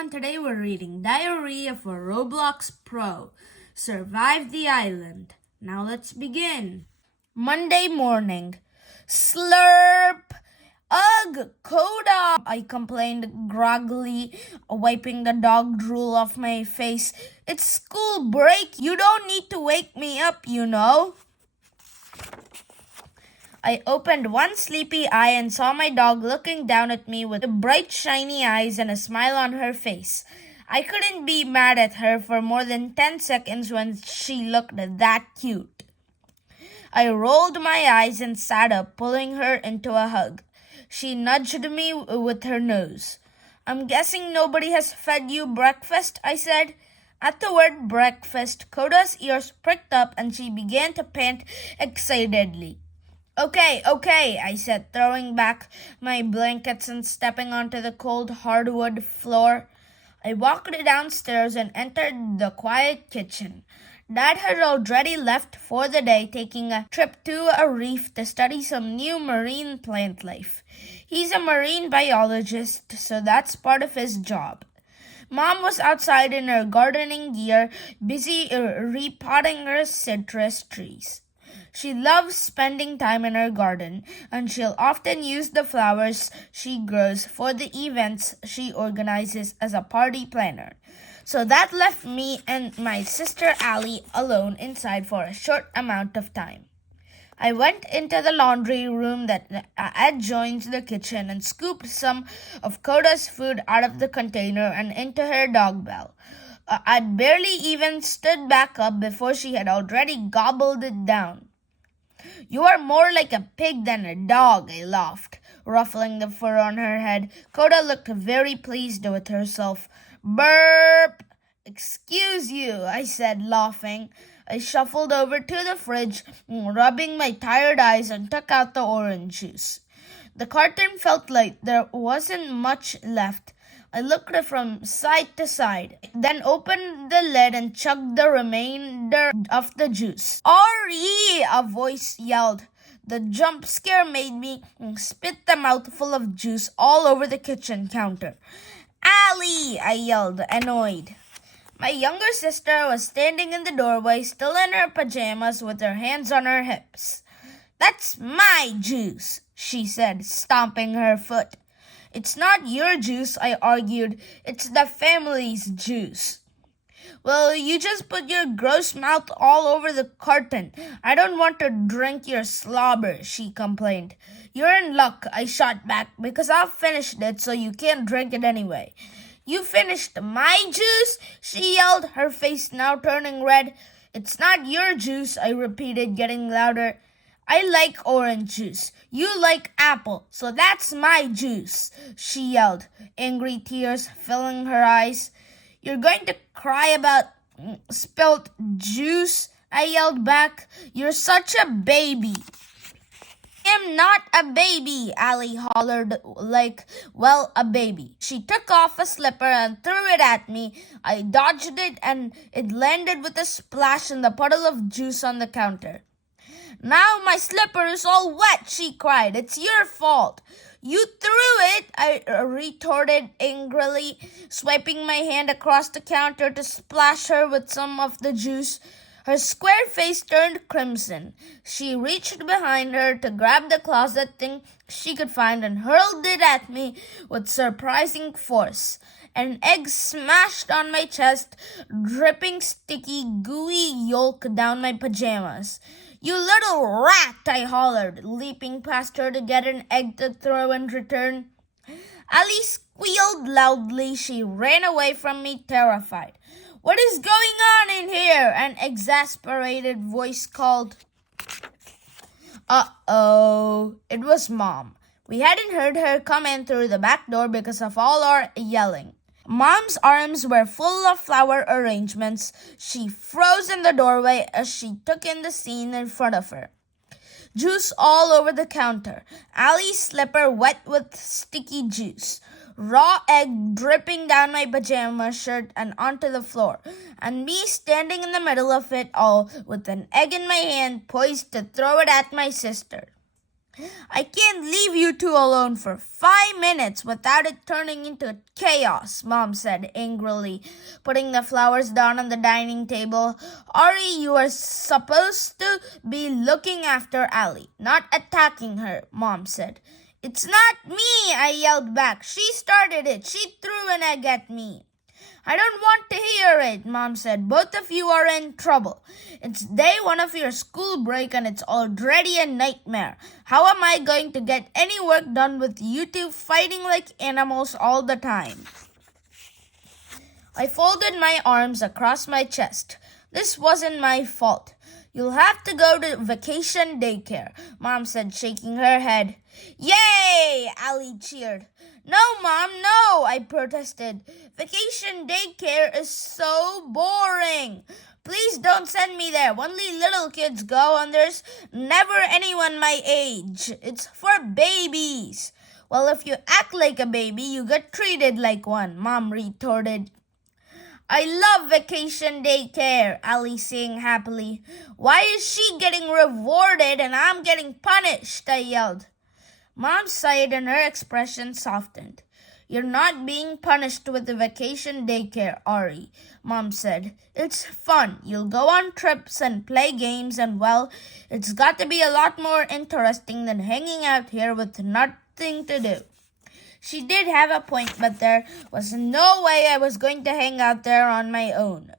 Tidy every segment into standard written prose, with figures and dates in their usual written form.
everyone, today we're reading Diary of a Roblox Pro. Survive the island. Now let's begin. Monday morning. Slurp! Ugh, Coda! I complained groggily, wiping the dog drool off my face. It's school break. You don't need to wake me up, you know. I opened one sleepy eye and saw my dog looking down at me with bright, shiny eyes and a smile on her face. I couldn't be mad at her for more than 10 seconds when she looked that cute. I rolled my eyes and sat up, pulling her into a hug. She nudged me with her nose. I'm guessing nobody has fed you breakfast, I said. At the word breakfast, Coda's ears pricked up and she began to pant excitedly. Okay, I said, throwing back my blankets and stepping onto the cold hardwood floor. I walked downstairs and entered the quiet kitchen. Dad had already left for the day, taking a trip to a reef to study some new marine plant life. He's a marine biologist, so that's part of his job. Mom was outside in her gardening gear, busy repotting her citrus trees. She loves spending time in her garden, and she'll often use the flowers she grows for the events she organizes as a party planner. So that left me and my sister Allie alone inside for a short amount of time. I went into the laundry room that adjoins the kitchen and scooped some of Coda's food out of the container and into her dog bell. I'd barely even stood back up before she had already gobbled it down. You are more like a pig than a dog, I laughed, ruffling the fur on her head. Coda looked very pleased with herself. Burp! Excuse you, I said, laughing. I shuffled over to the fridge, rubbing my tired eyes, and took out the orange juice. The carton felt like there wasn't much left. I looked from side to side, then opened the lid and chugged the remainder of the juice. "Ari!" a voice yelled. The jump scare made me spit the mouthful of juice all over the kitchen counter. "Allie!" I yelled, annoyed. My younger sister was standing in the doorway, still in her pajamas with her hands on her hips. "That's my juice," she said, stomping her foot. "It's not your juice," I argued. "It's the family's juice." "Well, you just put your gross mouth all over the carton. I don't want to drink your slobber," she complained. "You're in luck," I shot back, "because I've finished it, so you can't drink it anyway." "You finished my juice?" she yelled, her face now turning red. "It's not your juice," I repeated, getting louder. "I like orange juice. You like apple, so that's my juice," she yelled, angry tears filling her eyes. "You're going to cry about spilt juice?" I yelled back. "You're such a baby." "I'm not a baby," Allie hollered like, well, a baby. She took off a slipper and threw it at me. I dodged it and it landed with a splash in the puddle of juice on the counter. "Now my slipper is all wet," she cried. "It's your fault." "You threw it," I retorted angrily, swiping my hand across the counter to splash her with some of the juice. Her square face turned crimson. She reached behind her to grab the closet thing she could find and hurled it at me with surprising force. An egg smashed on my chest, dripping sticky, gooey yolk down my pajamas. "You little rat," I hollered, leaping past her to get an egg to throw in return. Allie squealed loudly. She ran away from me, terrified. "What is going on in here?" an exasperated voice called. Uh-oh. It was Mom. We hadn't heard her come in through the back door because of all our yelling. Mom's arms were full of flower arrangements. She froze in the doorway as she took in the scene in front of her. Juice all over the counter. Allie's slipper wet with sticky juice. Raw egg dripping down my pajama shirt and onto the floor. And me standing in the middle of it all with an egg in my hand, poised to throw it at my sister. I can't leave you two alone for 5 minutes without it turning into chaos, Mom said angrily, putting the flowers down on the dining table. Ari, you are supposed to be looking after Allie, not attacking her, Mom said. It's not me, I yelled back. She started it. She threw an egg at me. I don't want to hear it, Mom said. Both of you are in trouble. It's day one of your school break and it's already a nightmare. How am I going to get any work done with you two fighting like animals all the time? I folded my arms across my chest. This wasn't my fault. You'll have to go to vacation daycare, Mom said, shaking her head. Yay! Allie cheered. No, Mom, no, I protested. Vacation daycare is so boring. Please don't send me there. Only little kids go and there's never anyone my age. It's for babies. Well, if you act like a baby, you get treated like one, Mom retorted. I love vacation daycare, Allie sang happily. Why is she getting rewarded and I'm getting punished? I yelled. Mom sighed and her expression softened. You're not being punished with the vacation daycare, Ari, Mom said. It's fun. You'll go on trips and play games and, well, it's got to be a lot more interesting than hanging out here with nothing to do. She did have a point, but there was no way I was going to hang out there on my own.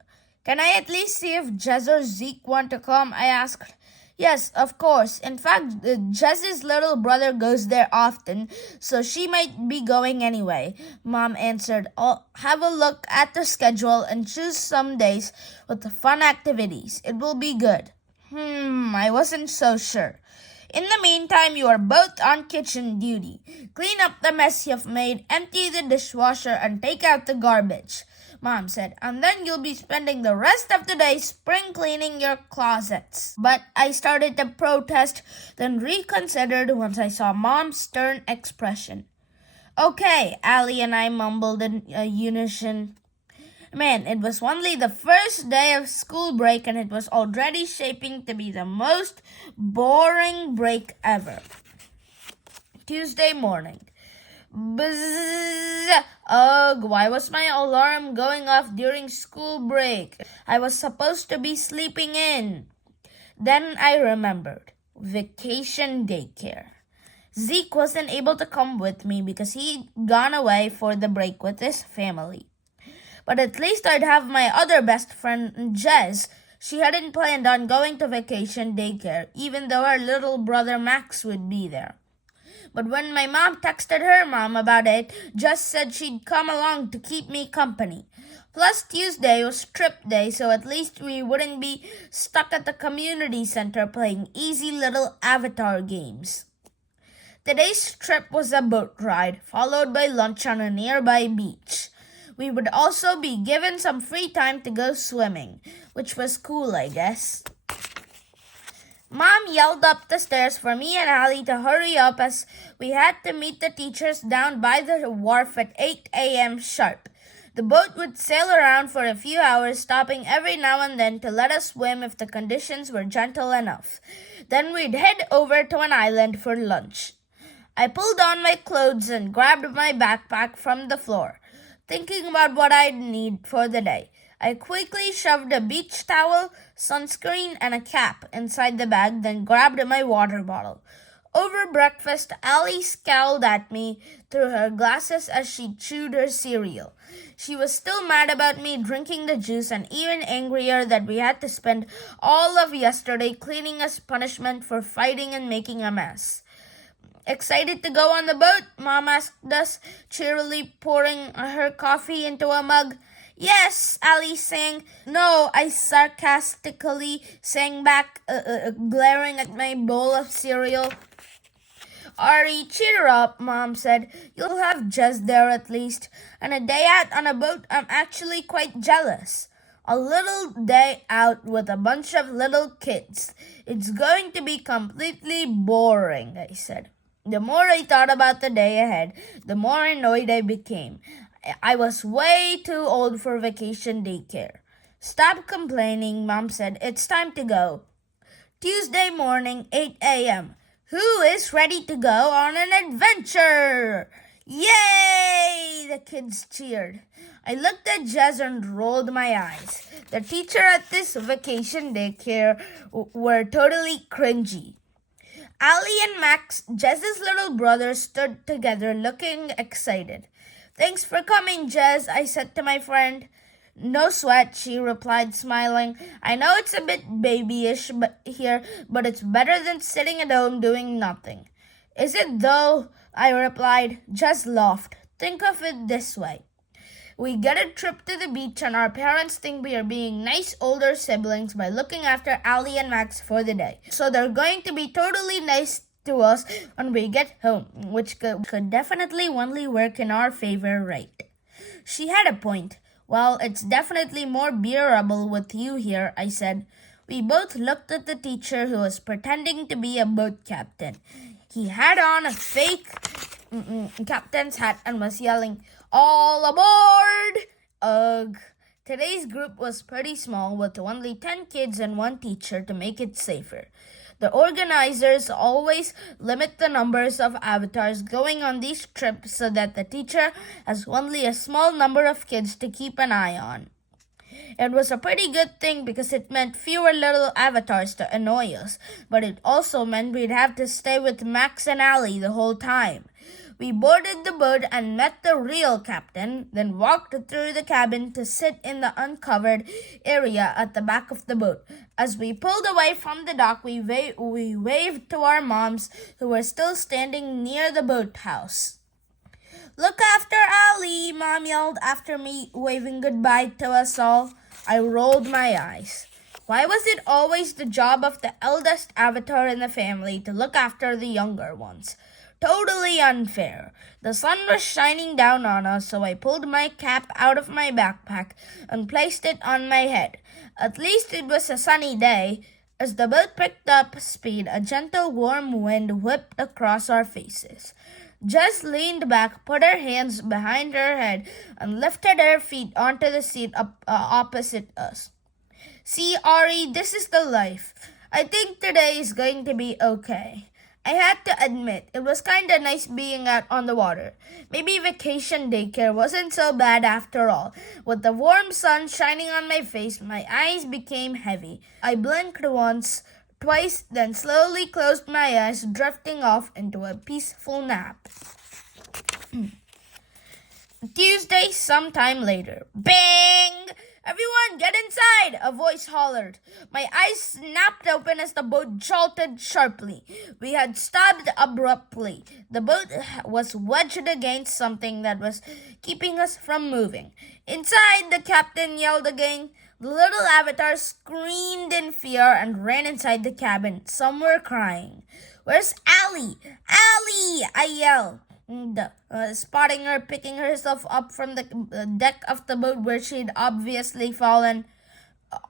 Can I at least see if Jez or Zeke want to come? I asked. Yes, of course. In fact, Jez's little brother goes there often, so she might be going anyway, Mom answered. I'll have a look at the schedule and choose some days with the fun activities. It will be good. I wasn't so sure. In the meantime, you are both on kitchen duty. Clean up the mess you've made, empty the dishwasher, and take out the garbage, Mom said, and then you'll be spending the rest of the day spring cleaning your closets. But I started to protest, then reconsidered once I saw Mom's stern expression. Okay, Allie and I mumbled in unison. Man, it was only the first day of school break and it was already shaping to be the most boring break ever. Tuesday morning. Bzzz. Ugh, why was my alarm going off during school break? I was supposed to be sleeping in. Then I remembered. Vacation daycare. Zeke wasn't able to come with me because he'd gone away for the break with his family. But at least I'd have my other best friend, Jez. She hadn't planned on going to vacation daycare, even though her little brother Max would be there. But when my mom texted her mom about it, Jez said she'd come along to keep me company. Plus, Tuesday was trip day, so at least we wouldn't be stuck at the community center playing easy little avatar games. Today's trip was a boat ride, followed by lunch on a nearby beach. We would also be given some free time to go swimming, which was cool, I guess. Mom yelled up the stairs for me and Allie to hurry up as we had to meet the teachers down by the wharf at 8 a.m. sharp. The boat would sail around for a few hours, stopping every now and then to let us swim if the conditions were gentle enough. Then we'd head over to an island for lunch. I pulled on my clothes and grabbed my backpack from the floor, thinking about what I'd need for the day. I quickly shoved a beach towel, sunscreen, and a cap inside the bag, then grabbed my water bottle. Over breakfast, Allie scowled at me through her glasses as she chewed her cereal. She was still mad about me drinking the juice and even angrier that we had to spend all of yesterday cleaning as punishment for fighting and making a mess. Excited to go on the boat? Mom asked us, cheerily pouring her coffee into a mug. Yes, Allie sang. No, I sarcastically sang back, glaring at my bowl of cereal. Ari, cheer up, Mom said. You'll have Jez there at least. And a day out on a boat, I'm actually quite jealous. A little day out with a bunch of little kids. It's going to be completely boring, I said. The more I thought about the day ahead, the more annoyed I became. I was way too old for vacation daycare. Stop complaining, Mom said. It's time to go. Tuesday morning, 8 a.m. Who is ready to go on an adventure? Yay! The kids cheered. I looked at Jez and rolled my eyes. The teacher at this vacation daycare were totally cringy. Ali and Max, Jez's little brothers, stood together looking excited. Thanks for coming, Jez, I said to my friend. No sweat, she replied, smiling. I know it's a bit babyish but it's better than sitting at home doing nothing. Is it though? I replied. Jez laughed. Think of it this way. We get a trip to the beach and our parents think we are being nice older siblings by looking after Ali and Max for the day. So they're going to be totally nice to us when we get home, which could definitely only work in our favor, right? She had a point. Well, it's definitely more bearable with you here, I said. We both looked at the teacher who was pretending to be a boat captain. He had on a fake captain's hat and was yelling, "All aboard!" Ugh. Today's group was pretty small with only 10 kids and one teacher to make it safer. The organizers always limit the numbers of avatars going on these trips so that the teacher has only a small number of kids to keep an eye on. It was a pretty good thing because it meant fewer little avatars to annoy us, but it also meant we'd have to stay with Max and Ali the whole time. We boarded the boat and met the real captain, then walked through the cabin to sit in the uncovered area at the back of the boat. As we pulled away from the dock, we waved to our moms who were still standing near the boathouse. Look after Ali, Mom yelled after me, waving goodbye to us all. I rolled my eyes. Why was it always the job of the eldest avatar in the family to look after the younger ones? Totally unfair. The sun was shining down on us, so I pulled my cap out of my backpack and placed it on my head. At least it was a sunny day. As the boat picked up speed, a gentle warm wind whipped across our faces. Jess leaned back, put her hands behind her head, and lifted her feet onto the seat opposite us. See, Ari, this is the life. I think today is going to be okay. I had to admit, it was kinda nice being out on the water. Maybe vacation daycare wasn't so bad after all. With the warm sun shining on my face, my eyes became heavy. I blinked once, twice, then slowly closed my eyes, drifting off into a peaceful nap. Tuesday, sometime later. Bang! Everyone, get inside! A voice hollered. My eyes snapped open as the boat jolted sharply. We had stopped abruptly. The boat was wedged against something that was keeping us from moving. Inside, the captain yelled again. The little avatars screamed in fear and ran inside the cabin. Some were crying. Where's Ali? Ali! I yelled. Spotting her picking herself up from the deck of the boat where she'd obviously fallen.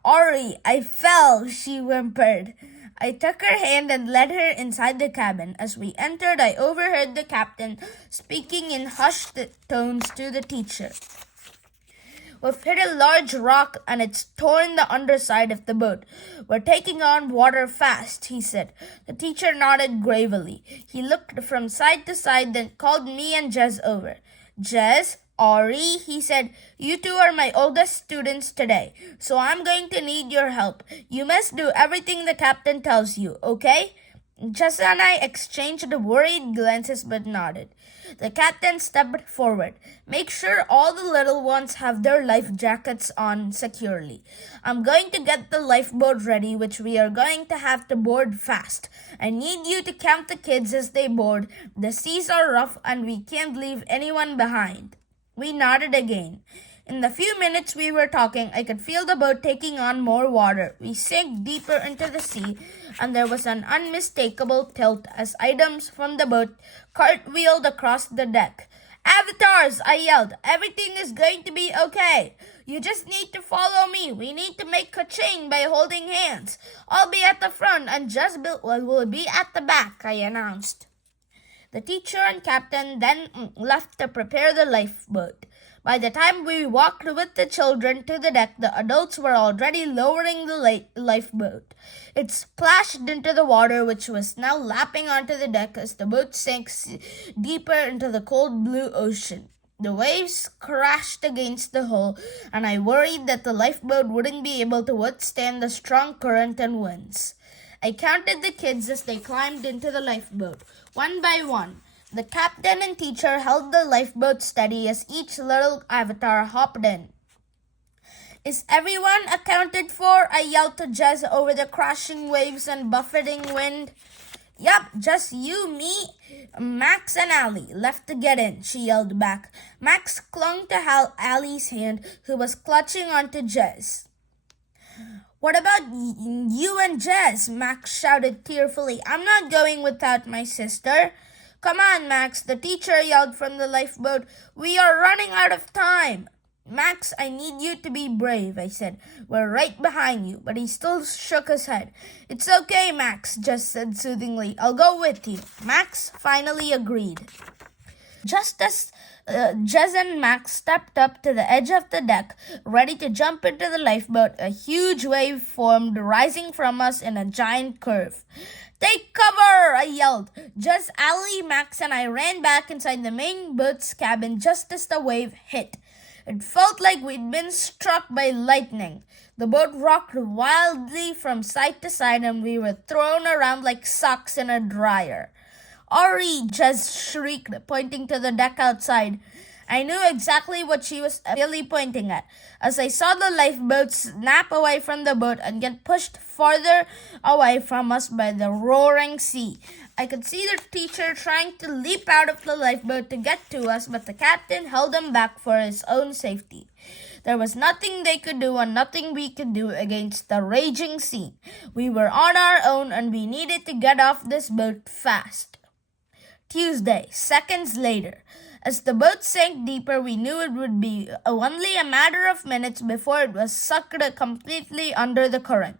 Ari, I fell, she whimpered. I took her hand and led her inside the cabin. As we entered, I overheard the captain speaking in hushed tones to the teacher. We've hit a large rock and it's torn the underside of the boat. We're taking on water fast, he said. The teacher nodded gravely. He looked from side to side, then called me and Jez over. Jez, Ari, he said, you two are my oldest students today, so I'm going to need your help. You must do everything the captain tells you, okay? Jess and I exchanged worried glances but nodded. The captain stepped forward. Make sure all the little ones have their life jackets on securely. I'm going to get the lifeboat ready, which we are going to have to board fast. I need you to count the kids as they board. The seas are rough and we can't leave anyone behind. We nodded again. In the few minutes we were talking, I could feel the boat taking on more water. We sank deeper into the sea, and there was an unmistakable tilt as items from the boat cartwheeled across the deck. Avatars, I yelled. Everything is going to be okay. You just need to follow me. We need to make a chain by holding hands. I'll be at the front and just will be at the back, I announced. The teacher and captain then left to prepare the lifeboat. By the time we walked with the children to the deck, the adults were already lowering the lifeboat. It splashed into the water, which was now lapping onto the deck as the boat sank deeper into the cold blue ocean. The waves crashed against the hull, and I worried that the lifeboat wouldn't be able to withstand the strong current and winds. I counted the kids as they climbed into the lifeboat, one by one. The captain and teacher held the lifeboat steady as each little avatar hopped in. "Is everyone accounted for?" I yelled to Jez over the crashing waves and buffeting wind. "Yup, just you, me, Max, and Allie left to get in," she yelled back. Max clung to Allie's hand, who was clutching onto Jez. "What about you and Jez?" Max shouted tearfully. "I'm not going without my sister." "Come on, Max," the teacher yelled from the lifeboat. "We are running out of time." "Max, I need you to be brave," I said. "We're right behind you." But he still shook his head. "It's okay, Max," Jess said soothingly. "I'll go with you." Max finally agreed. Just as Jez and Max stepped up to the edge of the deck, ready to jump into the lifeboat, a huge wave formed, rising from us in a giant curve. "Take cover!" I yelled. Jez, Allie, Max, and I ran back inside the main boat's cabin just as the wave hit. It felt like we'd been struck by lightning. The boat rocked wildly from side to side, and we were thrown around like socks in a dryer. "Ori!" Jez shrieked, pointing to the deck outside. I knew exactly what she was really pointing at, as I saw the lifeboat snap away from the boat and get pushed farther away from us by the roaring sea. I could see the teacher trying to leap out of the lifeboat to get to us, but the captain held him back for his own safety. There was nothing they could do and nothing we could do against the raging sea. We were on our own, and we needed to get off this boat fast. Tuesday, seconds later. As the boat sank deeper, we knew it would be only a matter of minutes before it was sucked completely under the current,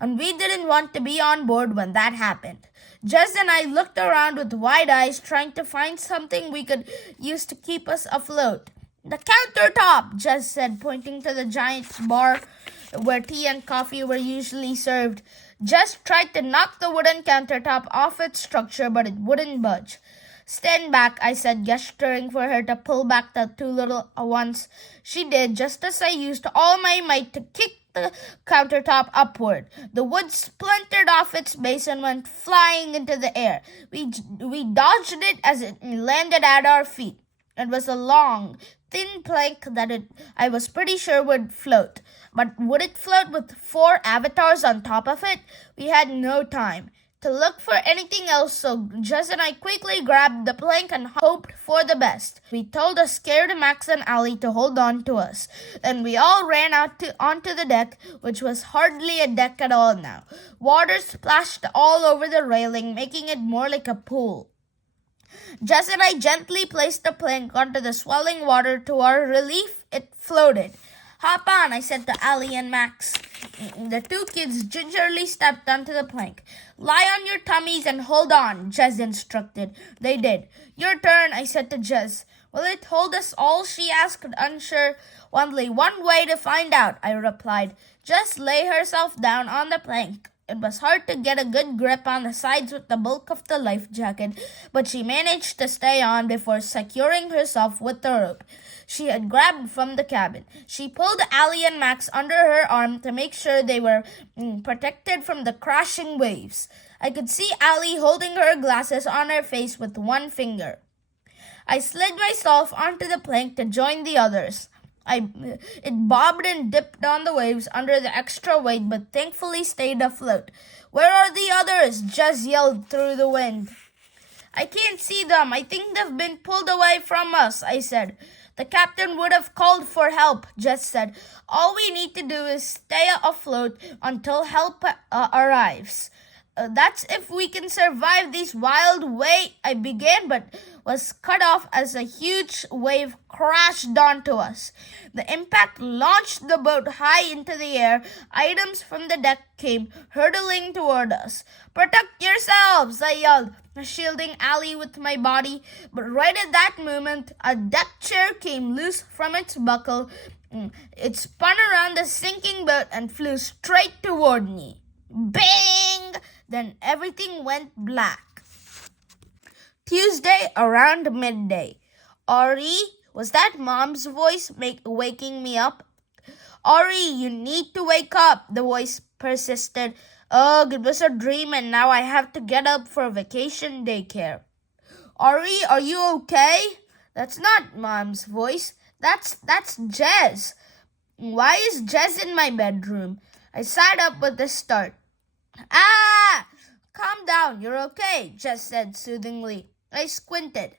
and we didn't want to be on board when that happened. Jez and I looked around with wide eyes, trying to find something we could use to keep us afloat. "The countertop," Jez said, pointing to the giant bar where tea and coffee were usually served. Jez tried to knock the wooden countertop off its structure, but it wouldn't budge. "Stand back," I said, gesturing for her to pull back the two little ones. She did, just as I used all my might to kick the countertop upward. The wood splintered off its base and went flying into the air. We dodged it as it landed at our feet. It was a long, thin plank that I was pretty sure would float. But would it float with 4 avatars on top of it? We had no time to look for anything else, so Jez and I quickly grabbed the plank and hoped for the best. We told a scared Max and Allie to hold on to us. Then we all ran onto the deck, which was hardly a deck at all now. Water splashed all over the railing, making it more like a pool. Jez and I gently placed the plank onto the swelling water. To our relief, it floated. "Hop on," I said to Allie and Max. The 2 kids gingerly stepped onto the plank. "Lie on your tummies and hold on," Jez instructed. They did. "Your turn," I said to Jez. "Will it hold us all?" she asked, unsure. "Only one way to find out," I replied. Jez lay herself down on the plank. It was hard to get a good grip on the sides with the bulk of the life jacket, but she managed to stay on before securing herself with the rope she had grabbed from the cabin. She pulled Allie and Max under her arm to make sure they were protected from the crashing waves. I could see Allie holding her glasses on her face with one finger. I slid myself onto the plank to join the others. It bobbed and dipped on the waves under the extra weight, but thankfully stayed afloat. "Where are the others?" Jez yelled through the wind. "I can't see them. I think they've been pulled away from us," I said. "The captain would have called for help," Jess said. "All we need to do is stay afloat until help arrives." That's if we can survive these wild way, I began, but was cut off as a huge wave crashed onto us. The impact launched the boat high into the air. Items from the deck came hurtling toward us. Protect yourselves, I yelled, shielding Ali with my body. But right at that moment, a deck chair came loose from its buckle. It spun around the sinking boat and flew straight toward me. Bang! Then everything went black. Tuesday around midday. Ori, was that Mom's voice waking me up? Ori, you need to wake up, the voice persisted. Ugh, it was a dream and now I have to get up for vacation daycare. Ori, are you okay? That's not Mom's voice. That's Jez. Why is Jez in my bedroom? I sat up with a start. Ah! Calm down, you're okay, Jess said soothingly. I squinted.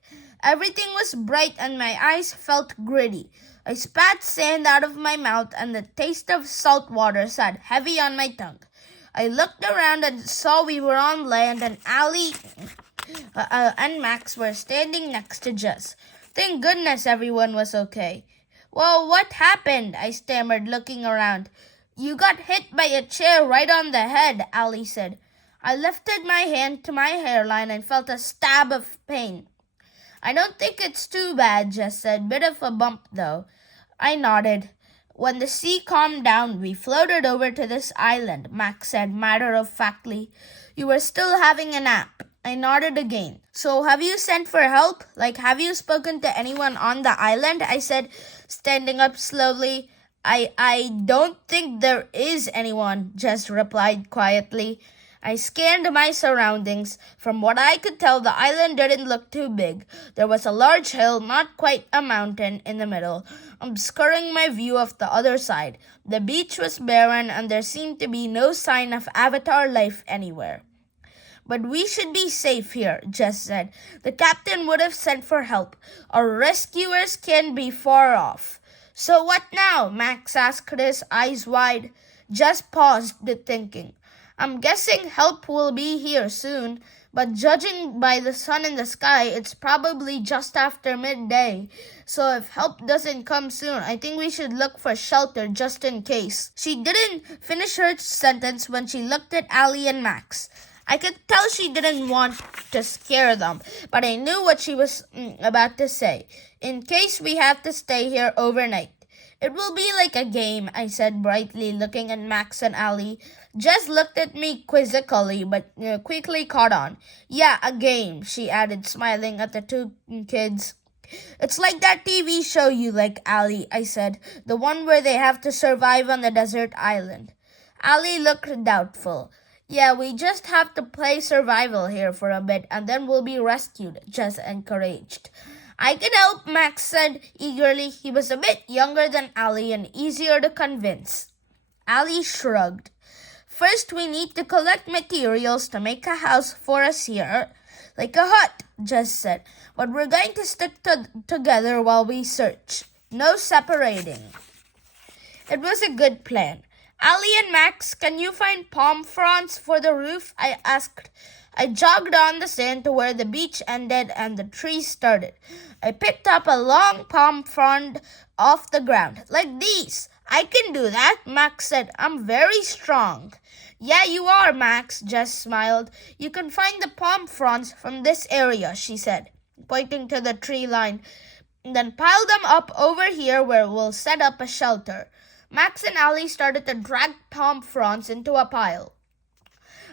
Everything was bright and my eyes felt gritty. I spat sand out of my mouth and the taste of salt water sat heavy on my tongue. I looked around and saw we were on land and Ali and Max were standing next to Jess. Thank goodness everyone was okay. Well, what happened? I stammered, looking around. You got hit by a chair right on the head, Ali said. I lifted my hand to my hairline and felt a stab of pain. I don't think it's too bad, Jess said. Bit of a bump, though. I nodded. When the sea calmed down, we floated over to this island, Max said matter-of-factly. You were still having a nap. I nodded again. So have you sent for help? Have you spoken to anyone on the island? I said, standing up slowly. I don't think there is anyone, Jess replied quietly. I scanned my surroundings. From what I could tell, the island didn't look too big. There was a large hill, not quite a mountain, in the middle, obscuring my view of the other side. The beach was barren and there seemed to be no sign of avatar life anywhere. But we should be safe here, Jess said. The captain would have sent for help. Our rescuers can be far off. So what now? Max asked, his eyes wide. Jess paused, thinking. I'm guessing help will be here soon, but judging by the sun in the sky, it's probably just after midday. So if help doesn't come soon, I think we should look for shelter just in case. She didn't finish her sentence when she looked at Ali and Max. I could tell she didn't want to scare them, but I knew what she was about to say. In case we have to stay here overnight. It will be like a game, I said brightly, looking at Max and Ali. Jess looked at me quizzically, but quickly caught on. Yeah, a game, she added, smiling at the two kids. It's like that TV show you like, Ali, I said, the one where they have to survive on the desert island. Ali looked doubtful. Yeah, we just have to play survival here for a bit and then we'll be rescued, Jess encouraged. I can help, Max said eagerly. He was a bit younger than Ali and easier to convince. Ali shrugged. First, we need to collect materials to make a house for us here. Like a hut, Jess said. But we're going to stick together while we search. No separating. It was a good plan. Ali and Max, can you find palm fronds for the roof? I asked. I jogged on the sand to where the beach ended and the trees started. I picked up a long palm frond off the ground. Like these. I can do that, Max said. I'm very strong. Yeah, you are, Max, Jess smiled. You can find the palm fronds from this area, she said, pointing to the tree line. Then pile them up over here where we'll set up a shelter. Max and Ali started to drag palm fronds into a pile.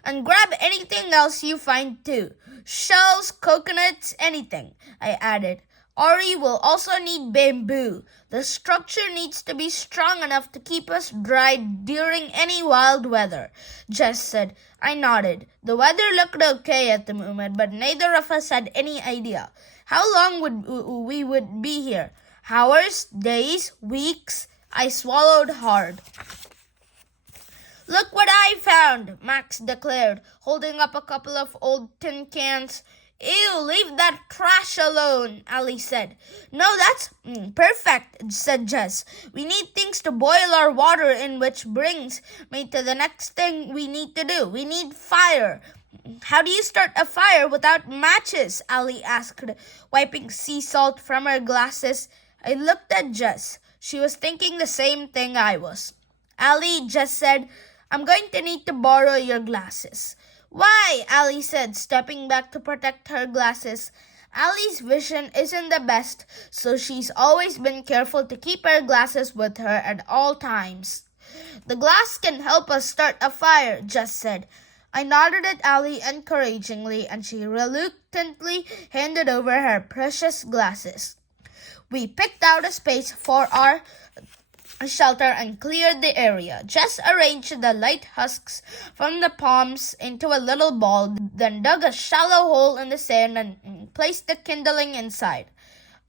And grab anything else you find too. Shells, coconuts, anything, I added. Ori will also need bamboo. The structure needs to be strong enough to keep us dry during any wild weather, Jess said. I nodded. The weather looked okay at the moment, but neither of us had any idea. How long would be here? Hours? Days? Weeks? I swallowed hard. Look what I found, Max declared, holding up a couple of old tin cans. Ew, leave that trash alone, Ali said. No, that's perfect, said Jess. We need things to boil our water in, which brings me to the next thing we need to do. We need fire. How do you start a fire without matches? Ali asked, wiping sea salt from her glasses. I looked at Jess. She was thinking the same thing I was. Ali just said, I'm going to need to borrow your glasses. Why? Ali said, stepping back to protect her glasses. Ali's vision isn't the best, so she's always been careful to keep her glasses with her at all times. The glass can help us start a fire, Jess said. I nodded at Ali encouragingly, and she reluctantly handed over her precious glasses. We picked out a space for our shelter and cleared the area. Jess arranged the light husks from the palms into a little ball, then dug a shallow hole in the sand and placed the kindling inside.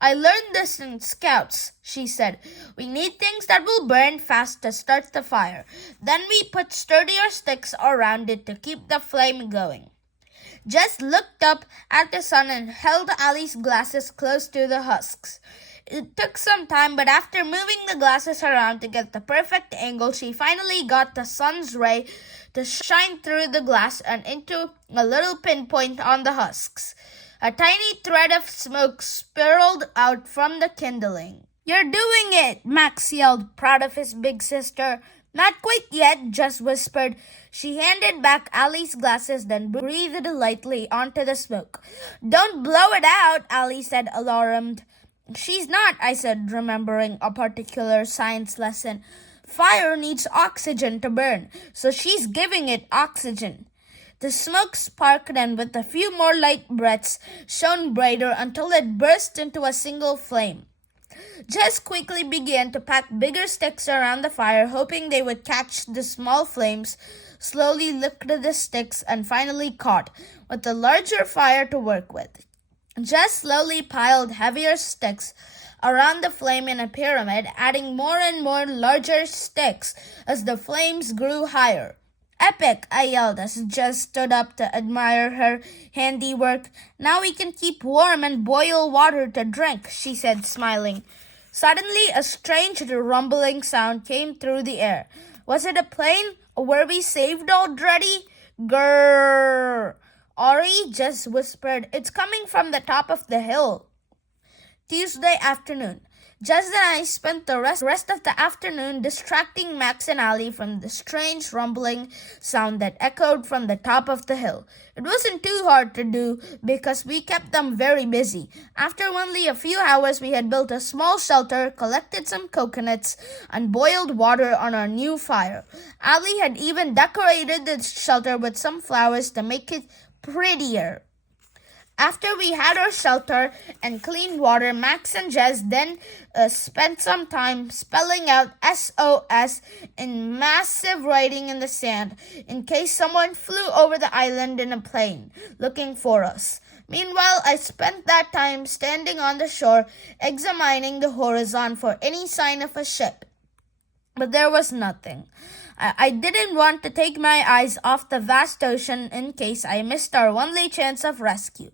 I learned this in Scouts, she said. We need things that will burn fast to start the fire. Then we put sturdier sticks around it to keep the flame going. Jess looked up at the sun and held Ali's glasses close to the husks. It took some time, but after moving the glasses around to get the perfect angle, she finally got the sun's ray to shine through the glass and into a little pinpoint on the husks. A tiny thread of smoke spiraled out from the kindling. You're doing it, Max yelled, proud of his big sister. Not quite yet, Jess whispered. She handed back Ali's glasses, then breathed lightly onto the smoke. Don't blow it out, Ali said, alarmed. She's not, I said, remembering a particular science lesson. Fire needs oxygen to burn, so she's giving it oxygen. The smoke sparkled and with a few more light breaths shone brighter until it burst into a single flame. Jess quickly began to pack bigger sticks around the fire, hoping they would catch the small flames, slowly licked the sticks, and finally caught, with a larger fire to work with. Jess slowly piled heavier sticks around the flame in a pyramid, adding more and more larger sticks as the flames grew higher. Epic, I yelled as Jess stood up to admire her handiwork. Now we can keep warm and boil water to drink, she said, smiling. Suddenly, a strange rumbling sound came through the air. Was it a plane? Or were we saved already? Grrr! Ori just whispered, It's coming from the top of the hill. Tuesday afternoon. Jess and I spent the rest of the afternoon distracting Max and Ali from the strange rumbling sound that echoed from the top of the hill. It wasn't too hard to do because we kept them very busy. After only a few hours, we had built a small shelter, collected some coconuts, and boiled water on our new fire. Ali had even decorated the shelter with some flowers to make it prettier. After we had our shelter and clean water, Max and Jess then spent some time spelling out SOS in massive writing in the sand in case someone flew over the island in a plane looking for us. Meanwhile, I spent that time standing on the shore examining the horizon for any sign of a ship. But there was nothing. I didn't want to take my eyes off the vast ocean in case I missed our only chance of rescue.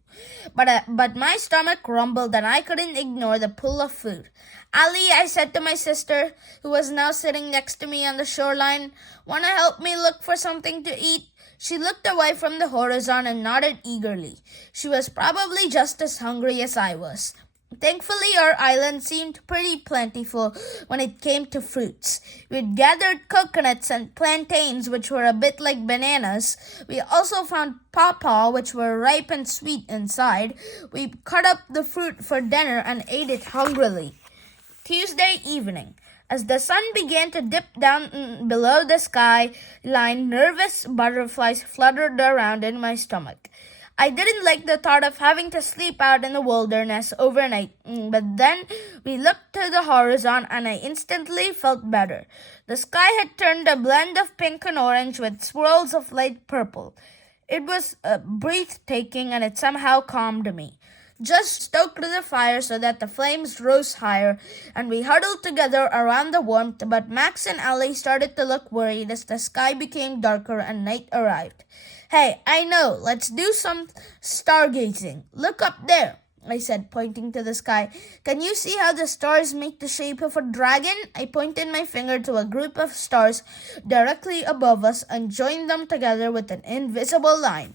But my stomach rumbled and I couldn't ignore the pull of food. Ali, I said to my sister, who was now sitting next to me on the shoreline, want to help me look for something to eat? She looked away from the horizon and nodded eagerly. She was probably just as hungry as I was. Thankfully, our island seemed pretty plentiful when it came to fruits. We'd gathered coconuts and plantains, which were a bit like bananas. We also found pawpaw, which were ripe and sweet inside. We cut up the fruit for dinner and ate it hungrily. Tuesday evening. As the sun began to dip down below the sky line, nervous butterflies fluttered around in my stomach. I didn't like the thought of having to sleep out in the wilderness overnight, but then we looked to the horizon and I instantly felt better. The sky had turned a blend of pink and orange with swirls of light purple. It was breathtaking and it somehow calmed me. Just stoked the fire so that the flames rose higher, and we huddled together around the warmth, but Max and Ali started to look worried as the sky became darker and night arrived. Hey, I know. Let's do some stargazing. Look up there, I said, pointing to the sky. Can you see how the stars make the shape of a dragon? I pointed my finger to a group of stars directly above us and joined them together with an invisible line.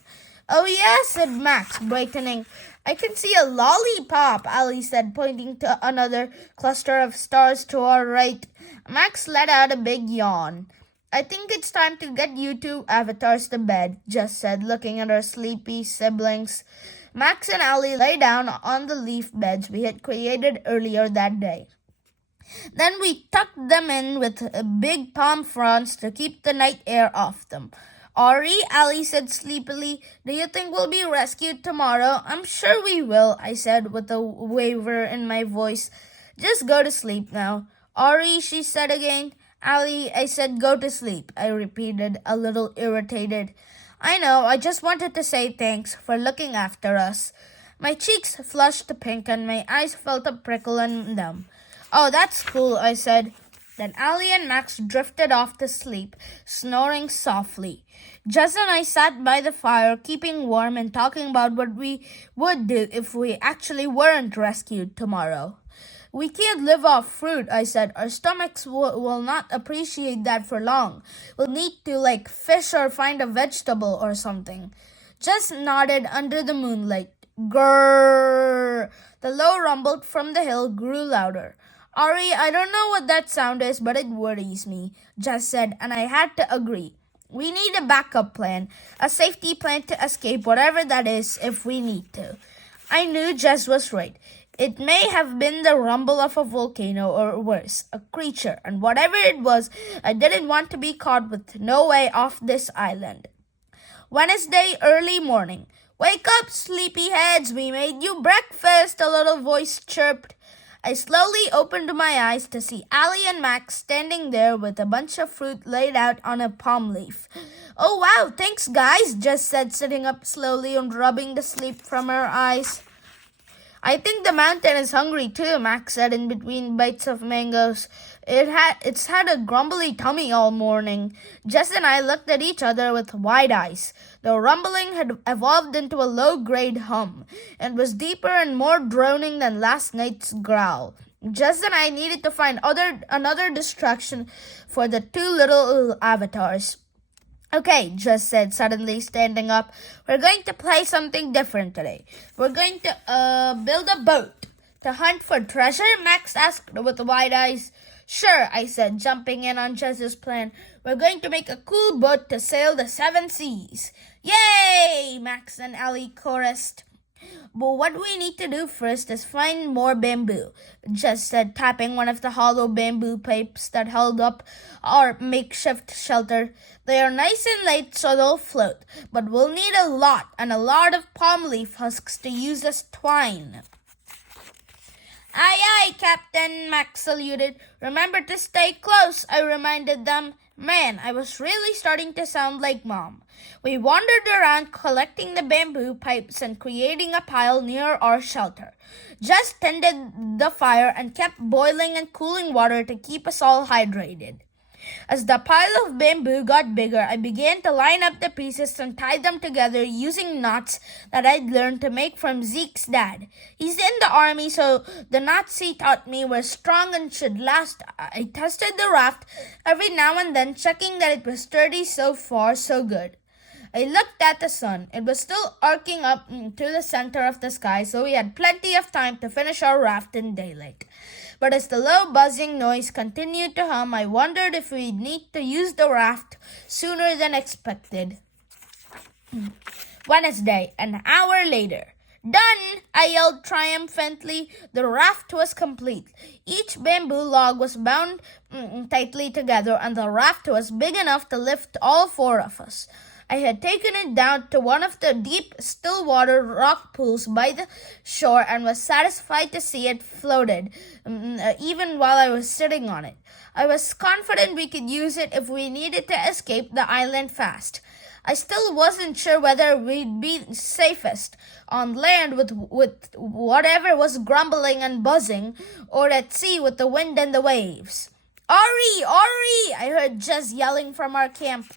Oh, yes, said Max, brightening. I can see a lollipop, Ali said, pointing to another cluster of stars to our right. Max let out a big yawn. I think it's time to get you two avatars to bed, Jess said, looking at her sleepy siblings. Max and Ali lay down on the leaf beds we had created earlier that day. Then we tucked them in with big palm fronds to keep the night air off them. Ari, Ali said sleepily, do you think we'll be rescued tomorrow? I'm sure we will, I said with a waver in my voice. Just go to sleep now. Ari, she said again. Ali, I said go to sleep, I repeated, a little irritated. I know, I just wanted to say thanks for looking after us. My cheeks flushed pink and my eyes felt a prickle in them. Oh, that's cool, I said. Then Ali and Max drifted off to sleep, snoring softly. Jess and I sat by the fire, keeping warm and talking about what we would do if we actually weren't rescued tomorrow. We can't live off fruit, I said. Our stomachs will not appreciate that for long. We'll need to fish or find a vegetable or something. Jess nodded under the moonlight. Grrr! The low rumble from the hill grew louder. Ari, I don't know what that sound is, but it worries me, Jess said, and I had to agree. We need a backup plan, a safety plan to escape whatever that is if we need to. I knew Jess was right. It may have been the rumble of a volcano or worse, a creature, and whatever it was, I didn't want to be caught with no way off this island. Wednesday, early morning. Wake up, sleepyheads, we made you breakfast, a little voice chirped. I slowly opened my eyes to see Ali and Max standing there with a bunch of fruit laid out on a palm leaf. Oh wow, thanks guys, Jess said, sitting up slowly and rubbing the sleep from her eyes. I think the mountain is hungry too, Max said in between bites of mangoes. It's had a grumbly tummy all morning. Jess and I looked at each other with wide eyes. The rumbling had evolved into a low-grade hum, and was deeper and more droning than last night's growl. Jess and I needed to find another distraction for the two little avatars. Okay, Jess said, suddenly standing up. We're going to play something different today. We're going to build a boat. To hunt for treasure? Max asked with wide eyes. Sure, I said, jumping in on Jess's plan. We're going to make a cool boat to sail the 7 seas. Yay! Max and Ali chorused. But what we need to do first is find more bamboo, Jess said, tapping one of the hollow bamboo pipes that held up our makeshift shelter. They are nice and light so they'll float, but we'll need a lot of palm leaf husks to use as twine. Aye, aye, Captain, Max saluted. Remember to stay close, I reminded them. Man, I was really starting to sound like Mom. We wandered around collecting the bamboo pipes and creating a pile near our shelter. Jess tended the fire and kept boiling and cooling water to keep us all hydrated. As the pile of bamboo got bigger, I began to line up the pieces and tie them together using knots that I'd learned to make from Zeke's dad. He's in the army, so the knots he taught me were strong and should last. I tested the raft every now and then, checking that it was sturdy. So far, so good. I looked at the sun. It was still arcing up to the center of the sky, so we had plenty of time to finish our raft in daylight. But as the low buzzing noise continued to hum, I wondered if we'd need to use the raft sooner than expected. Wednesday, an hour later. Done! I yelled triumphantly. The raft was complete. Each bamboo log was bound tightly together, and the raft was big enough to lift all 4 of us. I had taken it down to one of the deep, still-water rock pools by the shore and was satisfied to see it floated, even while I was sitting on it. I was confident we could use it if we needed to escape the island fast. I still wasn't sure whether we'd be safest on land with whatever was grumbling and buzzing, or at sea with the wind and the waves. Ari! Ari! I heard Jess yelling from our camp.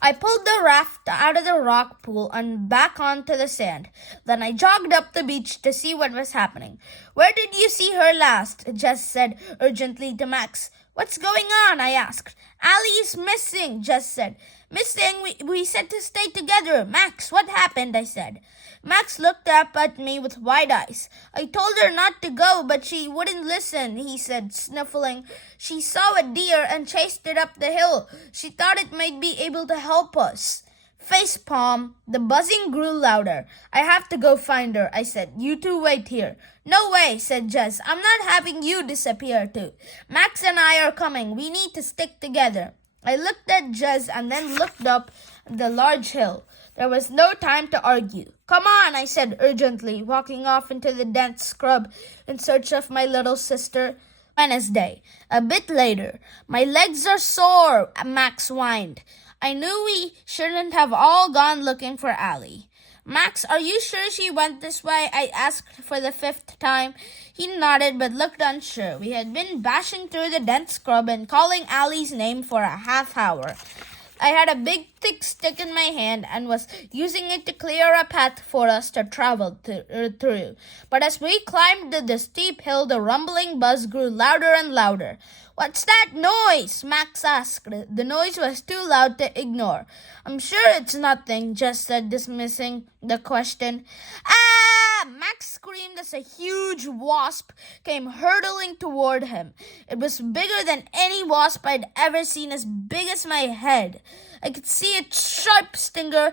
I pulled the raft out of the rock pool and back onto the sand. Then I jogged up the beach to see what was happening. "Where did you see her last?" Jess said urgently to Max. "What's going on?" I asked. "Allie is missing," Jess said. "Missing? We said to stay together." "Max, what happened?" I said. Max looked up at me with wide eyes. "I told her not to go, but she wouldn't listen," he said, sniffling. "She saw a deer and chased it up the hill. She thought it might be able to help us." Facepalm. The buzzing grew louder. "I have to go find her," I said. "You two wait here." "No way," said Jess. "I'm not having you disappear too. Max and I are coming. We need to stick together." I looked at Jess and then looked up the large hill. There was no time to argue. "Come on," I said urgently, walking off into the dense scrub in search of my little sister. Wednesday. A bit later. "My legs are sore," Max whined. I knew we shouldn't have all gone looking for Allie. "Max, are you sure she went this way?" I asked for the 5th time. He nodded but looked unsure. We had been bashing through the dense scrub and calling Allie's name for a half hour. I had a big thick stick in my hand and was using it to clear a path for us to travel through. But as we climbed the steep hill, the rumbling buzz grew louder and louder. "What's that noise?" Max asked. The noise was too loud to ignore. "I'm sure it's nothing," Jess said, dismissing the question. "Ah!" Max screamed as a huge wasp came hurtling toward him. It was bigger than any wasp I'd ever seen, as big as my head. I could see its sharp stinger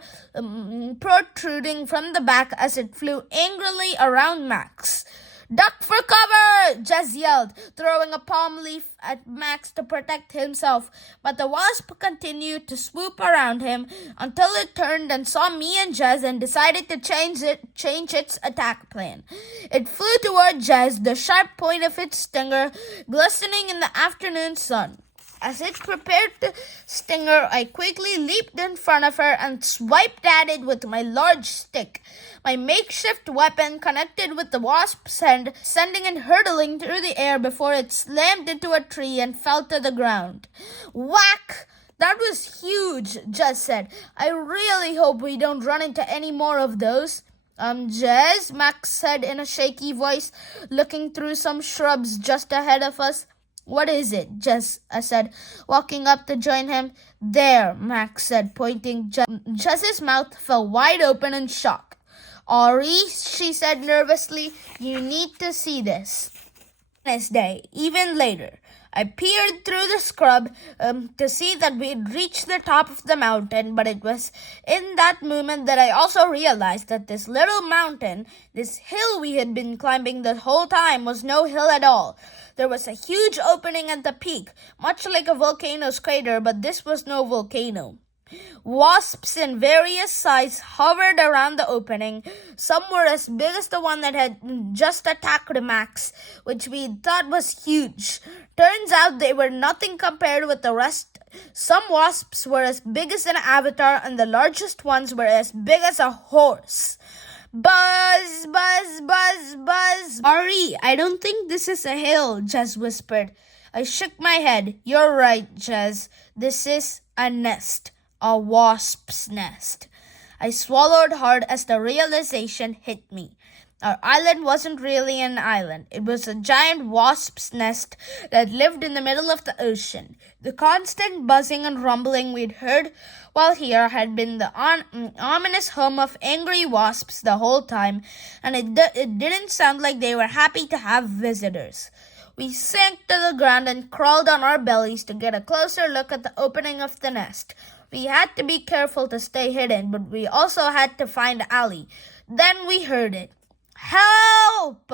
protruding from the back as it flew angrily around Max. "Duck for cover!" Jess yelled, throwing a palm leaf at Max to protect himself. But the wasp continued to swoop around him until it turned and saw me and Jess and decided to change its attack plan. It flew toward Jess, the sharp point of its stinger glistening in the afternoon sun. As it prepared to sting her, I quickly leaped in front of her and swiped at it with my large stick. My makeshift weapon connected with the wasp's head, sending it hurtling through the air before it slammed into a tree and fell to the ground. Whack! "That was huge," Jess said. "I really hope we don't run into any more of those." Jess," Max said in a shaky voice, looking through some shrubs just ahead of us. "What is it?" Jess said, walking up to join him. "There," Max said, pointing. Jess's mouth fell wide open in shock. "Ori," she said nervously, "you need to see this." Wednesday, even later. I peered through the scrub to see that we'd reached the top of the mountain, but it was in that moment that I also realized that this little mountain, this hill we had been climbing the whole time, was no hill at all. There was a huge opening at the peak, much like a volcano's crater, but this was no volcano. Wasps in various sizes hovered around the opening. Some were as big as the one that had just attacked Max, which we thought was huge. Turns out they were nothing compared with the rest. Some wasps were as big as an avatar, and the largest ones were as big as a horse. "Buzz, buzz, buzz, buzz." "Ari, I don't think this is a hill," Jess whispered. I shook my head. "You're right, Jess. This is a nest. A wasp's nest." I swallowed hard as the realization hit me. Our island wasn't really an island. It was a giant wasp's nest that lived in the middle of the ocean. The constant buzzing and rumbling we'd heard while here had been the ominous hum of angry wasps the whole time, and it didn't sound like they were happy to have visitors. We sank to the ground and crawled on our bellies to get a closer look at the opening of the nest. We had to be careful to stay hidden, but we also had to find Allie. Then we heard it. "Help!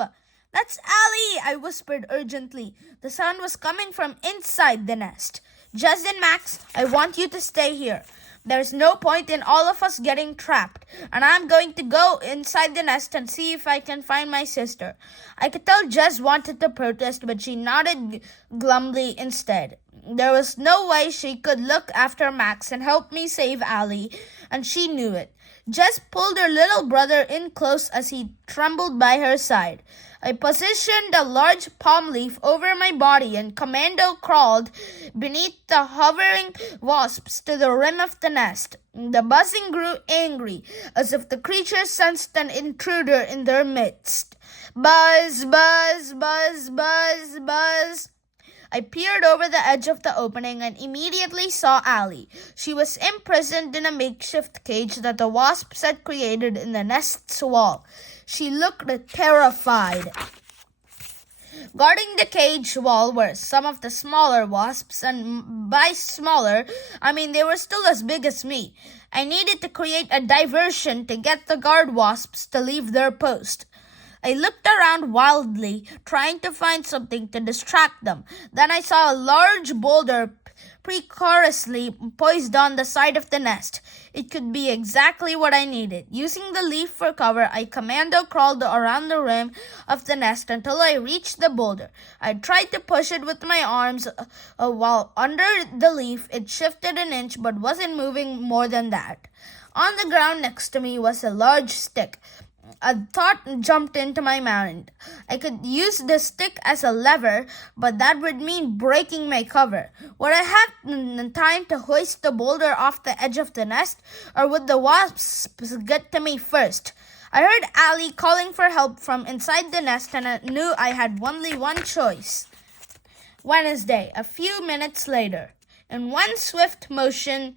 That's Allie!" I whispered urgently. The sound was coming from inside the nest. "Jess and Max, I want you to stay here. There's no point in all of us getting trapped, and I'm going to go inside the nest and see if I can find my sister." I could tell Jess wanted to protest, but she nodded glumly instead. There was no way she could look after Max and help me save Allie, and she knew it. Jess pulled her little brother in close as he trembled by her side. I positioned a large palm leaf over my body and commando crawled beneath the hovering wasps to the rim of the nest. The buzzing grew angry, as if the creatures sensed an intruder in their midst. Buzz, buzz, buzz, buzz, buzz. I peered over the edge of the opening and immediately saw Allie. She was imprisoned in a makeshift cage that the wasps had created in the nest's wall. She looked terrified. Guarding the cage wall were some of the smaller wasps, and by smaller, I mean they were still as big as me. I needed to create a diversion to get the guard wasps to leave their post. I looked around wildly, trying to find something to distract them. Then I saw a large boulder precariously poised on the side of the nest. It could be exactly what I needed. Using the leaf for cover, I commando crawled around the rim of the nest until I reached the boulder. I tried to push it with my arms while under the leaf. It shifted an inch but wasn't moving more than that. On the ground next to me was a large stick. A thought jumped into my mind. I could use the stick as a lever, but that would mean breaking my cover. Would I have time to hoist the boulder off the edge of the nest, or would the wasps get to me first? I heard Allie calling for help from inside the nest, and I knew I had only one choice. Wednesday, a few minutes later. In one swift motion,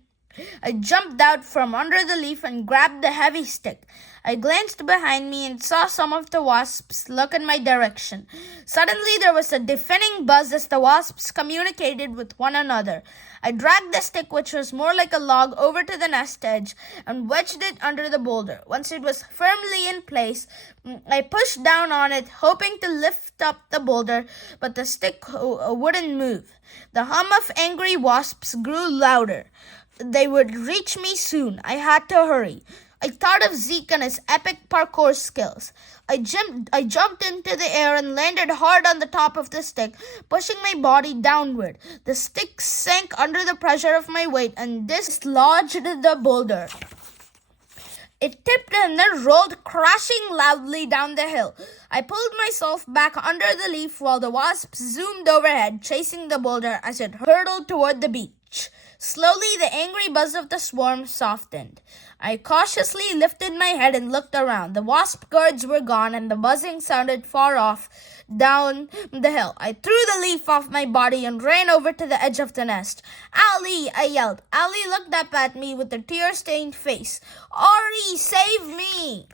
I jumped out from under the leaf and grabbed the heavy stick. I glanced behind me and saw some of the wasps look in my direction. Suddenly, there was a deafening buzz as the wasps communicated with one another. I dragged the stick, which was more like a log, over to the nest edge and wedged it under the boulder. Once it was firmly in place, I pushed down on it, hoping to lift up the boulder, but the stick wouldn't move. The hum of angry wasps grew louder. They would reach me soon. I had to hurry. I thought of Zeke and his epic parkour skills. I jumped into the air and landed hard on the top of the stick, pushing my body downward. The stick sank under the pressure of my weight and dislodged the boulder. It tipped and then rolled, crashing loudly down the hill. I pulled myself back under the leaf while the wasp zoomed overhead, chasing the boulder as it hurtled toward the beach. Slowly, the angry buzz of the swarm softened. I cautiously lifted my head and looked around. The wasp guards were gone, and the buzzing sounded far off down the hill. I threw the leaf off my body and ran over to the edge of the nest. "Allie!" I yelled. Allie looked up at me with a tear-stained face. "Ari, save me!"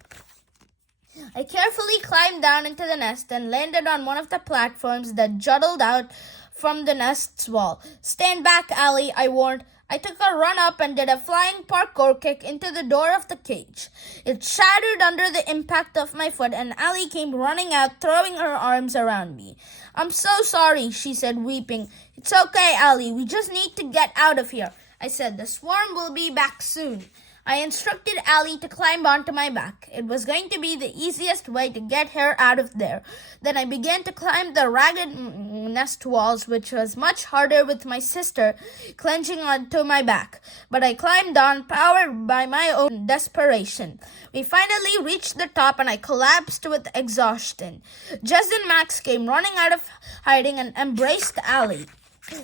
I carefully climbed down into the nest and landed on one of the platforms that jutted out from the nest's wall. "Stand back, Allie," I warned. I took a run up and did a flying parkour kick into the door of the cage. It shattered under the impact of my foot, and Allie came running out, throwing her arms around me. "I'm so sorry," she said, weeping. "It's okay, Allie. We just need to get out of here," I said. "The swarm will be back soon." I instructed Allie to climb onto my back. It was going to be the easiest way to get her out of there. Then I began to climb the ragged nest walls, which was much harder with my sister clenching onto my back. But I climbed on, powered by my own desperation. We finally reached the top, and I collapsed with exhaustion. Jess and Max came running out of hiding and embraced Allie.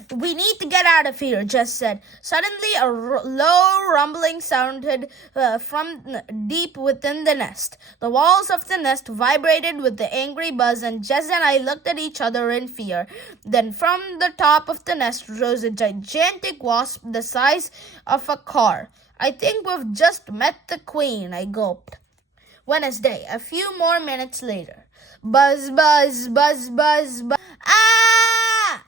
"We need to get out of here," Jess said. Suddenly, a low rumbling sounded from deep within the nest. The walls of the nest vibrated with the angry buzz, and Jess and I looked at each other in fear. Then from the top of the nest rose a gigantic wasp the size of a car. "I think we've just met the queen," I gulped. Wednesday, a few more minutes later. Buzz, buzz, buzz, buzz, buzz. Ah!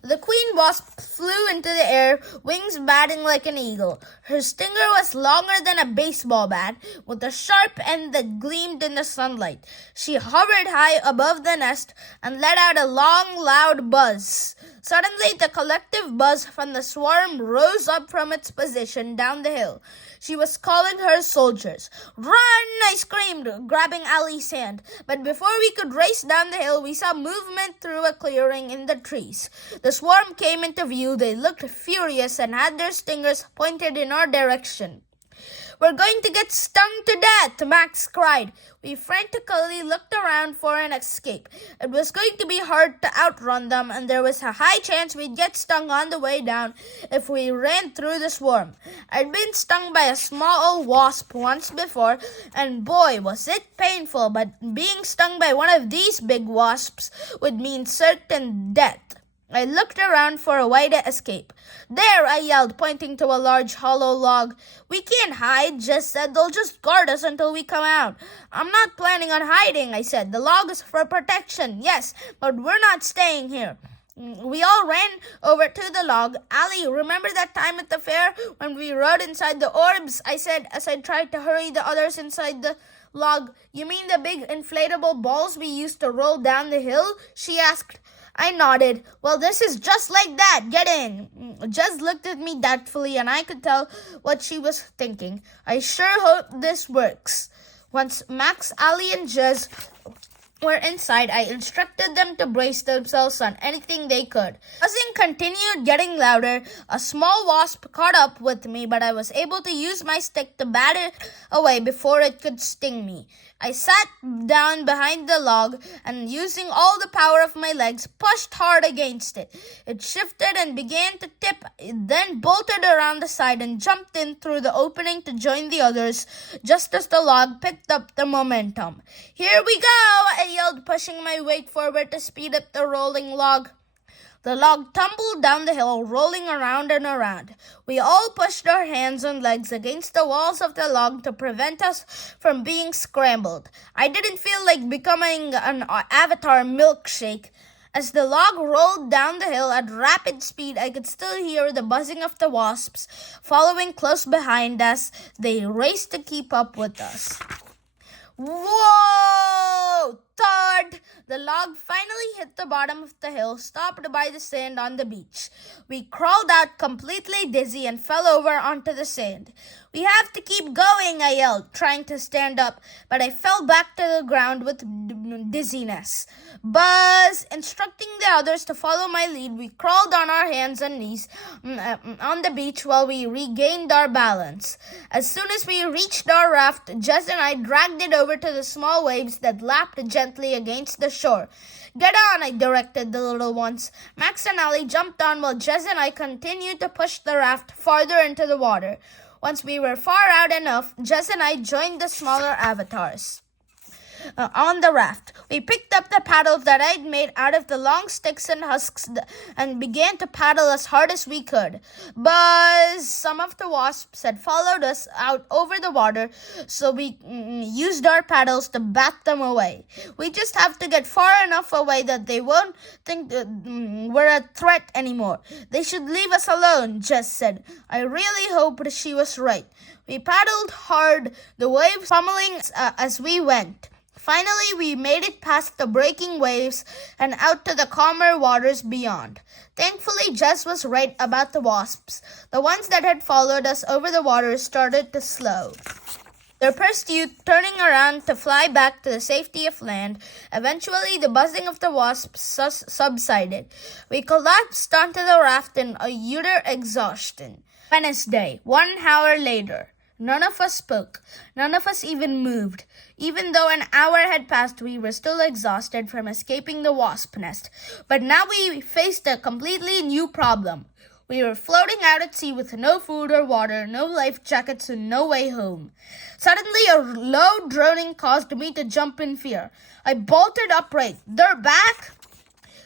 The queen wasp flew into the air, wings batting like an eagle. Her stinger was longer than a baseball bat, with a sharp end that gleamed in the sunlight. She hovered high above the nest and let out a long, loud buzz. Suddenly, the collective buzz from the swarm rose up from its position down the hill. She was calling her soldiers. "Run!" I screamed, grabbing Allie's hand. But before we could race down the hill, we saw movement through a clearing in the trees. The swarm came into view. They looked furious and had their stingers pointed in our direction. We're going to get stung to death, Max cried. We frantically looked around for an escape. It was going to be hard to outrun them, and there was a high chance we'd get stung on the way down if we ran through the swarm. I'd been stung by a small wasp once before, and boy, was it painful, but being stung by one of these big wasps would mean certain death. I looked around for a way to escape. There, I yelled, pointing to a large hollow log. We can't hide, Jess said. They'll just guard us until we come out. I'm not planning on hiding, I said. The log is for protection, yes, but we're not staying here. We all ran over to the log. Ali, remember that time at the fair when we rode inside the orbs? I said as I tried to hurry the others inside the log. You mean the big inflatable balls we used to roll down the hill? She asked. I nodded. Well, this is just like that. Get in. Jez looked at me doubtfully, and I could tell what she was thinking. I sure hope this works. Once Max, Ali, and Jez were inside, I instructed them to brace themselves on anything they could. Buzzing continued getting louder. A small wasp caught up with me, but I was able to use my stick to bat it away before it could sting me. I sat down behind the log and, using all the power of my legs, pushed hard against it. It shifted and began to tip, then bolted around the side and jumped in through the opening to join the others just as the log picked up the momentum. Here we go, I yelled, pushing my weight forward to speed up the rolling log. The log tumbled down the hill, rolling around and around. We all pushed our hands and legs against the walls of the log to prevent us from being scrambled. I didn't feel like becoming an avatar milkshake. As the log rolled down the hill at rapid speed, I could still hear the buzzing of the wasps following close behind us. They raced to keep up with us. Whoa! Thud! The log finally hit the bottom of the hill, stopped by the sand on the beach. We crawled out completely dizzy and fell over onto the sand. We have to keep going, I yelled, trying to stand up, but I fell back to the ground with dizziness. Buzz! Instructing the others to follow my lead, we crawled on our hands and knees on the beach while we regained our balance. As soon as we reached our raft, Jess and I dragged it over to the small waves that lapped gently against the shore. Get on, I directed the little ones. Max and Ali jumped on while Jess and I continued to push the raft farther into the water. Once we were far out enough, Jess and I joined the smaller avatars on the raft. We picked up the paddles that I'd made out of the long sticks and husks and began to paddle as hard as we could. Buzz! Some of the wasps had followed us out over the water, so we used our paddles to bat them away. We just have to get far enough away that they won't think we're a threat anymore. They should leave us alone, Jess said. I really hoped she was right. We paddled hard, the waves pummeling as we went. Finally, we made it past the breaking waves and out to the calmer waters beyond. Thankfully, Jess was right about the wasps. The ones that had followed us over the water started to slow their pursuit, turning around to fly back to the safety of land. Eventually, the buzzing of the wasps subsided. We collapsed onto the raft in utter exhaustion. Wednesday, 1 hour later. None of us spoke. None of us even moved. Even though an hour had passed, we were still exhausted from escaping the wasp nest. But now we faced a completely new problem. We were floating out at sea with no food or water, no life jackets, and no way home. Suddenly, a low droning caused me to jump in fear. I bolted upright. They're back!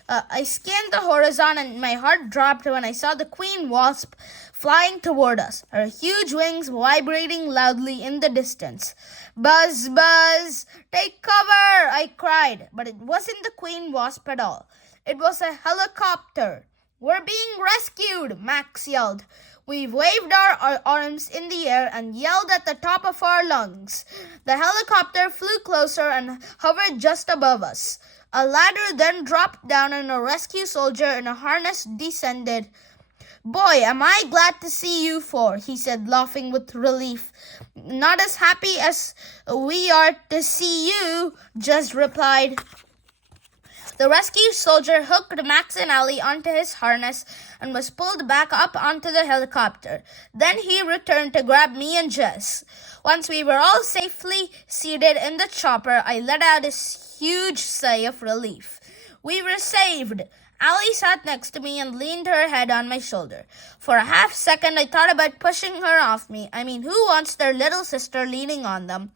I scanned the horizon and my heart dropped when I saw the queen wasp flying toward us, her huge wings vibrating loudly in the distance. Buzz, buzz, take cover, I cried, but it wasn't the queen wasp at all. It was a helicopter. We're being rescued, Max yelled. We waved our arms in the air and yelled at the top of our lungs. The helicopter flew closer and hovered just above us. A ladder then dropped down and a rescue soldier in a harness descended. Boy, am I glad to see you four, he said, laughing with relief. Not as happy as we are to see you, Jess replied. The rescue soldier hooked Max and Ali onto his harness and was pulled back up onto the helicopter. Then he returned to grab me and Jess. Once we were all safely seated in the chopper, I let out a huge sigh of relief. We were saved. Ali sat next to me and leaned her head on my shoulder. For a half second, I thought about pushing her off me. I mean, who wants their little sister leaning on them?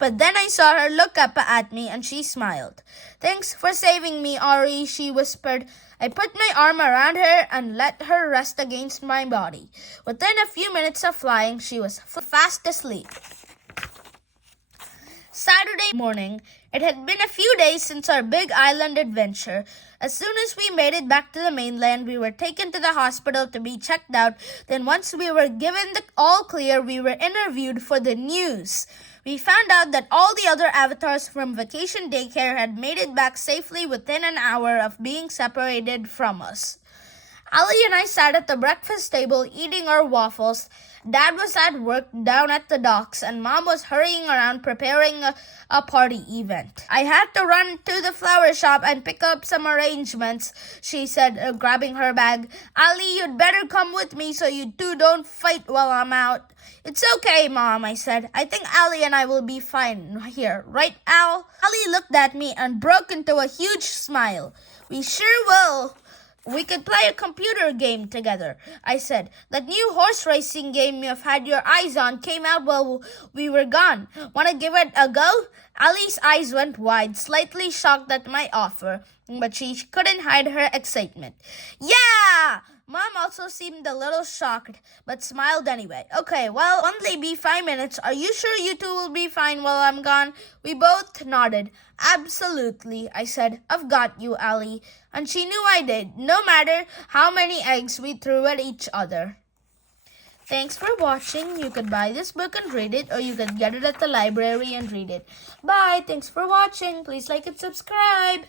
But then I saw her look up at me and she smiled. "Thanks for saving me, Ari," she whispered. I put my arm around her and let her rest against my body. Within a few minutes of flying, she was fast asleep. Saturday morning. It had been a few days since our big island adventure. As soon as we made it back to the mainland, we were taken to the hospital to be checked out. Then once we were given the all clear, we were interviewed for the news. We found out that all the other avatars from vacation daycare had made it back safely within an hour of being separated from us. Ali and I sat at the breakfast table eating our waffles. Dad was at work down at the docks, and Mom was hurrying around preparing a party event. "I had to run to the flower shop and pick up some arrangements," she said, grabbing her bag. "Ali, you'd better come with me so you two don't fight while I'm out." "It's okay, Mom," I said. "I think Ali and I will be fine here. Right, Al?" Ali looked at me and broke into a huge smile. "We sure will. We could play a computer game together," I said. "That new horse racing game you've had your eyes on came out while we were gone. Want to give it a go?" Ali's eyes went wide, slightly shocked at my offer, but she couldn't hide her excitement. "Yeah!" Mom also seemed a little shocked, but smiled anyway. "Okay, well, only be 5 minutes. Are you sure you two will be fine while I'm gone?" We both nodded. "Absolutely," I said. "I've got you, Ali." And she knew I did, no matter how many eggs we threw at each other. Thanks for watching. You could buy this book and read it, or you could get it at the library and read it. Bye. Thanks for watching. Please like and subscribe.